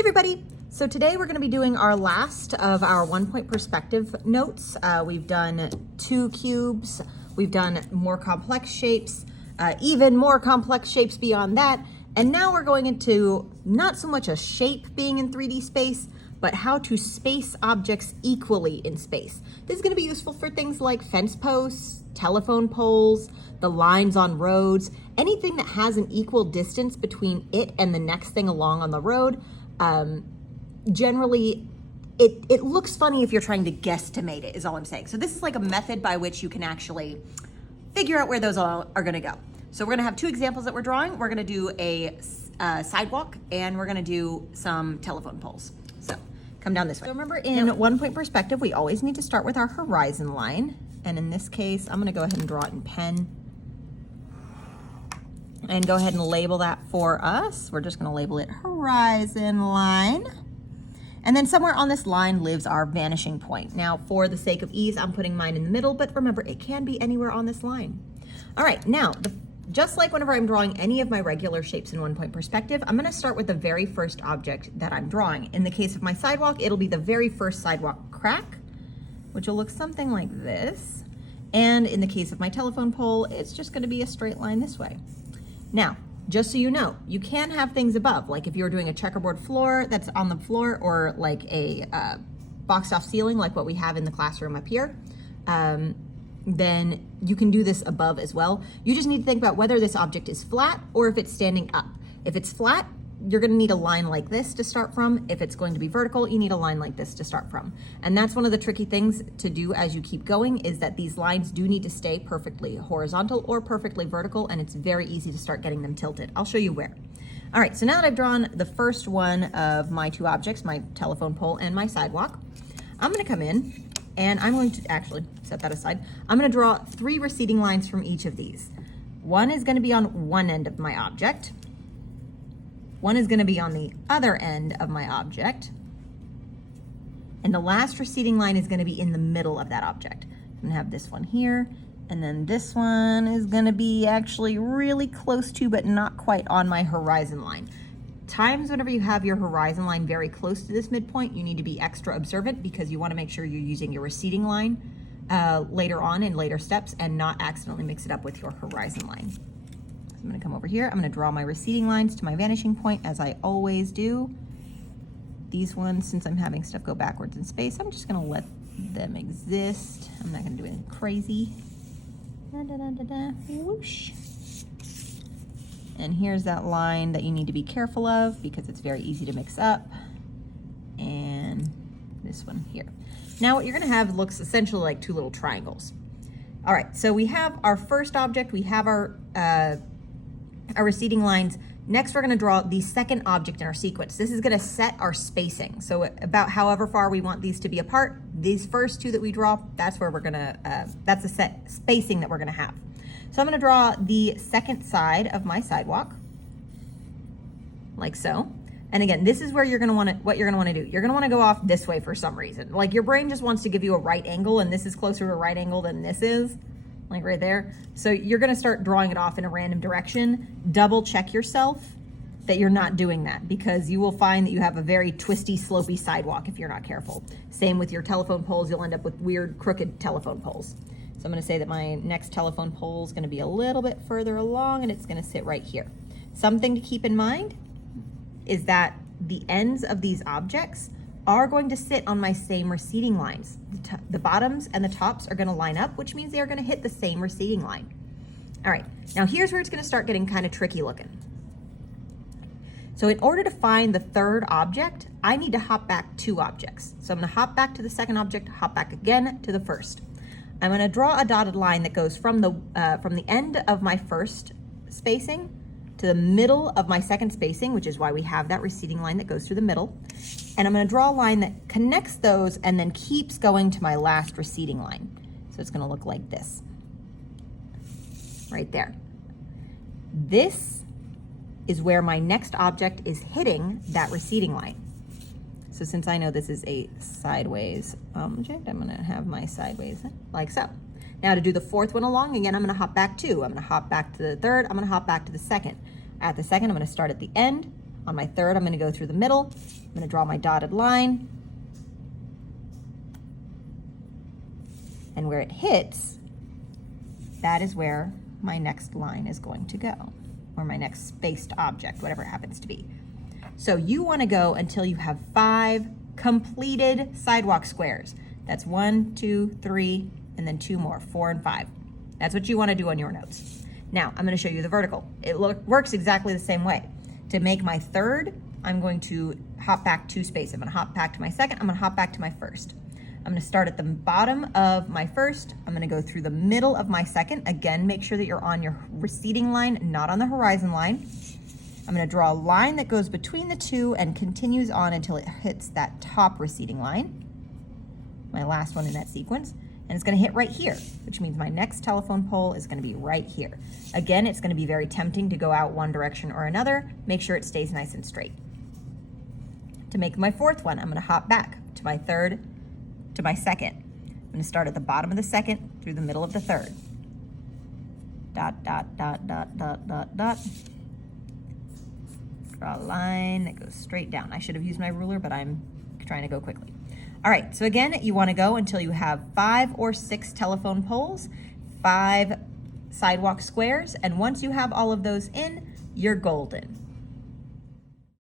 Everybody, so today we're going to be doing our last of our 1-point perspective notes. We've done 2 cubes, we've done more complex shapes, even more complex shapes beyond that, and now we're going into not so much a shape being in 3D space, but how to space objects equally in space. This is going to be useful for things like fence posts, telephone poles, the lines on roads, anything that has an equal distance between it and the next thing along on the road. Generally, it looks funny if you're trying to guesstimate it, is all I'm saying. So this is like a method by which you can actually figure out where those all are gonna go. So we're gonna have 2 examples that we're drawing. We're gonna do a sidewalk and we're gonna do some telephone poles. So come down this way. So remember, in 1-point perspective, we always need to start with our horizon line. And in this case, I'm gonna go ahead and draw it in pen. And go ahead and label that for us. We're just gonna label it horizon line. And then somewhere on this line lives our vanishing point. Now, for the sake of ease, I'm putting mine in the middle, but remember, it can be anywhere on this line. All right, now, just like whenever I'm drawing any of my regular shapes in 1-point perspective, I'm gonna start with the very first object that I'm drawing. In the case of my sidewalk, it'll be the very first sidewalk crack, which will look something like this. And in the case of my telephone pole, it's just gonna be a straight line this way. Now, just so you know, you can have things above, like if you're doing a checkerboard floor that's on the floor, or like a boxed off ceiling like what we have in the classroom up here, then you can do this above as well. You just need to think about whether this object is flat or if it's standing up. If it's flat, you're gonna need a line like this to start from. If it's going to be vertical, you need a line like this to start from. And that's one of the tricky things to do as you keep going, is that these lines do need to stay perfectly horizontal or perfectly vertical, and it's very easy to start getting them tilted. I'll show you where. All right, so now that I've drawn the first one of my 2 objects, my telephone pole and my sidewalk, I'm gonna come in and I'm going to actually set that aside. I'm gonna draw 3 receding lines from each of these. One is gonna be on one end of my object. One is gonna be on the other end of my object. And the last receding line is gonna be in the middle of that object. I'm gonna have this one here, and then this one is gonna be actually really close to, but not quite on my horizon line. Times whenever you have your horizon line very close to this midpoint, you need to be extra observant, because you wanna make sure you're using your receding line later on in later steps and not accidentally mix it up with your horizon line. I'm gonna come over here, I'm gonna draw my receding lines to my vanishing point, as I always do. These ones, since I'm having stuff go backwards in space, I'm just gonna let them exist. I'm not gonna do anything crazy. Whoosh. And here's that line that you need to be careful of, because it's very easy to mix up. And this one here. Now what you're gonna have looks essentially like 2 little triangles. All right, so we have our first object, we have our receding lines. Next, we're gonna draw the second object in our sequence. This is gonna set our spacing. So about however far we want these to be apart, these first 2 that we draw, that's where we're gonna, that's the set spacing that we're gonna have. So I'm gonna draw the second side of my sidewalk, like so. And again, this is where you're gonna what you're gonna wanna do. You're gonna wanna go off this way for some reason. Like your brain just wants to give you a right angle, and this is closer to a right angle than this is. Like right there. So you're gonna start drawing it off in a random direction. Double check yourself that you're not doing that, because you will find that you have a very twisty, slopey sidewalk if you're not careful. Same with your telephone poles, you'll end up with weird, crooked telephone poles. So I'm gonna say that my next telephone pole is gonna be a little bit further along, and it's gonna sit right here. Something to keep in mind is that the ends of these objects are going to sit on my same receding lines. The bottoms and the tops are gonna line up, which means they are gonna hit the same receding line. All right, now here's where it's gonna start getting kind of tricky looking. So in order to find the third object, I need to hop back 2 objects. So I'm gonna hop back to the second object, hop back again to the first. I'm gonna draw a dotted line that goes from the end of my first spacing to the middle of my second spacing, which is why we have that receding line that goes through the middle. And I'm gonna draw a line that connects those and then keeps going to my last receding line. So it's gonna look like this, right there. This is where my next object is hitting that receding line. So since I know this is a sideways object, I'm gonna have my sideways like so. Now to do the 4th one along, again, I'm gonna hop back 2. I'm gonna hop back to the 3rd, I'm gonna hop back to the 2nd. At the 2nd, I'm gonna start at the end, On my third, I'm gonna go through the middle. I'm gonna draw my dotted line. And where it hits, that is where my next line is going to go, or my next spaced object, whatever it happens to be. So you wanna go until you have 5 completed sidewalk squares. That's 1, 2, 3, and then 2 more, 4 and 5. That's what you wanna do on your notes. Now, I'm gonna show you the vertical. It works exactly the same way. To make my third, I'm going to hop back 2 spaces. I'm gonna hop back to my second, I'm gonna hop back to my first. I'm gonna start at the bottom of my first, I'm gonna go through the middle of my second. Again, make sure that you're on your receding line, not on the horizon line. I'm gonna draw a line that goes between the two and continues on until it hits that top receding line, my last one in that sequence, and it's gonna hit right here, which means my next telephone pole is gonna be right here. Again, it's gonna be very tempting to go out one direction or another. Make sure it stays nice and straight. To make my fourth one, I'm gonna hop back to my third, to my second. I'm gonna start at the bottom of the second through the middle of the third. Dot, dot, dot, dot, dot, dot, dot. Draw a line that goes straight down. I should have used my ruler, but I'm trying to go quickly. All right, so again, you wanna go until you have 5 or 6 telephone poles, 5 sidewalk squares, and once you have all of those in, you're golden.